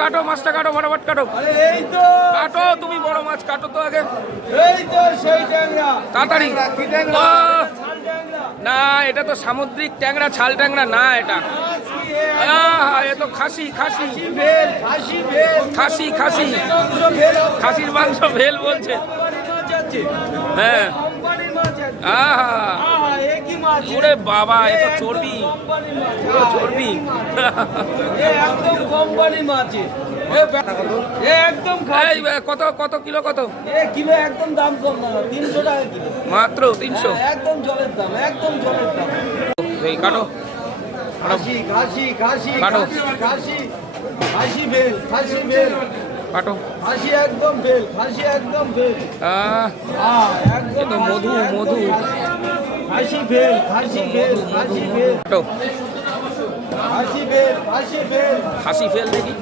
কাটো মাছটা কাটো, ফটাফট কাটো। এই তো কাটো, তুমি বড় মাছ কাটো তো আগে, এই তো সেই ট্যাংরা। তাড়াতাড়ি। কি ট্যাংরা? ও, ছাল ট্যাংরা। না এটা তো সামুদ্রিক ট্যাংরা, ছাল ট্যাংরা না এটা। এ তো খাসি, খাসি ভেল, খাসি ভেল, খাসি খাসি মাংস ভেল, খাসির মাংস ভেল বলছে। কোম্পানির মাছ আছে। হ্যাঁ, কোম্পানির মাছ আছে। আহা, আহা, একই মাছ। ওরে বাবা, এ তো চর্বি, কোম্পানির মাছ। পুরো চর্বি। এ একদম কোম্পানির মাছ। এ একদম খাসি। এই কত কত কিলো কত? এ কিলো একদম দাম কম না, 300 টাকা কিলো। মাত্র 300। একদম জলের দাম, একদম জলের দাম। এই কাটো, খাসি, খাসি, খাসি, কাটো। খাসি, খাসি ভেল, খাসি ভেল, কাটো। খাসি একদম ভেল, খাসি একদম ভেল। একদম এ তো মধু, খাসি, একদম মধু। খাসি ভেল, খাসি ভেল, খাসি ভেল, কাটো, খাসি ভেল, খাসি ভেল। খাসি ফেল দেখি।